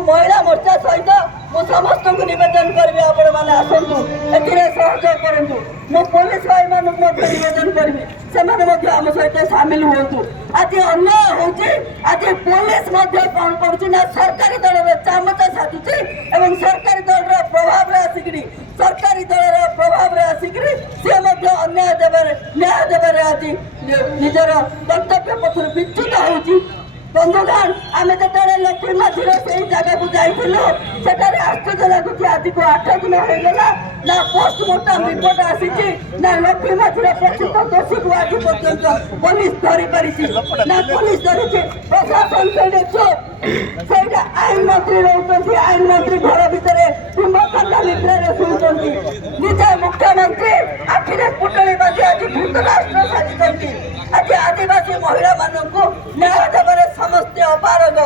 महिला मोर्चा सहित मु समस्त को निवेदन करी आपण मैंने आसतु सहयोग करूँ मो पुलिस भाई मान निवेदन करी से आम सहित सामिल हूँ। आज अन्याय होची आज पुलिस कौन कर सरकारी दल चामच साधुची एवं सरकारी दल प्रभाव आसिक सरकारी दल प्रभाव आसिक सी अन्याय देवे न्याय देवे आज निजर कर्तव्य पथर विच्युत होची। बंधुगण आम जो लक्ष्मी माझीर से जगह को जाइए आश्चर्य लगुच आज को 8 दिन होगा ना पोस्टमार्टम रिपोर्ट आसी ना लक्ष्मी माझीर प्रकृत दोषी को आज पर्यंत पुलिस धरी पारी ना पुलिस धरी प्रशासन से आईन मंत्री रोचे आईन मंत्री घर भितर कुंभकर्ण निद्रा शुणुंट निजे मुख्यमंत्री आखिरे पुटली बाजी आज धृतराष्ट्र साजिंट आज आदिवासी महिला मानक न्याय देवे समस्त अपारग